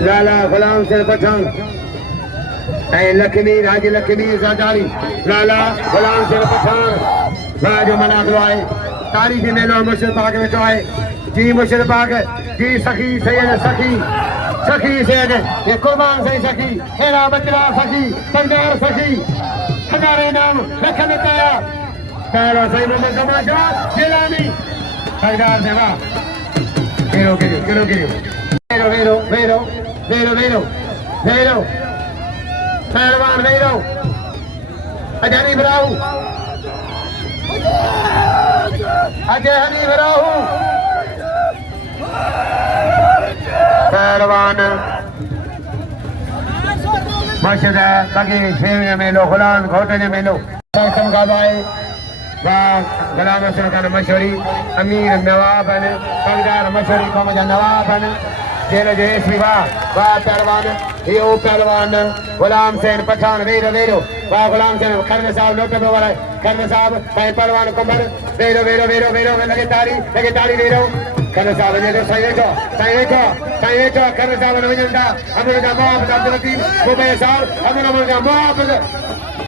लाला गुलाम सिंह पठान लक्ष्मी राज लक्ष्मी ज़रदारी लाला गुलाम सिंह पठान राज मना दुआए तारीख में लो मुर्शिद पाक में दुआए जी मुर्शिद पाक जी सखी सैयद सखी सखी सैयद ये कुर्बान सही सखी हेरा बचरा सखी पंगार सखी हमारे नाम लखन ताया पहला सही मोहम्मद कमाशा जिलानी सरदार देवा गिरो गिरो गिरो गिरो वेरो वेरो वेरो वेरो वेरो पहलवान वेरो अजनी बराऊ अजय हनी बराऊ पहलवान मस्जिद बगी शेर में लो गुलाम घोटने में लो गुलाम हसन खान मशहूरी अमीर नवाब पगदार मशहूरी कौम जा नवाब जेल जे एसपी वाह पहलवान यो पहलवान गुलाम हुसैन पठान वेरो वेरो वाह गुलाम हुसैन खरने साहब लोटे वाला खरने साहब भाई पहलवान कुंभर वेरो वेरो वेरो वेरो लगे ताली वेरो खरने साहब ने तो सही वेठो खरने साहब ने वजंदा अमर दा मां अब्दुल लतीफ मुबे साहब अमर दा मां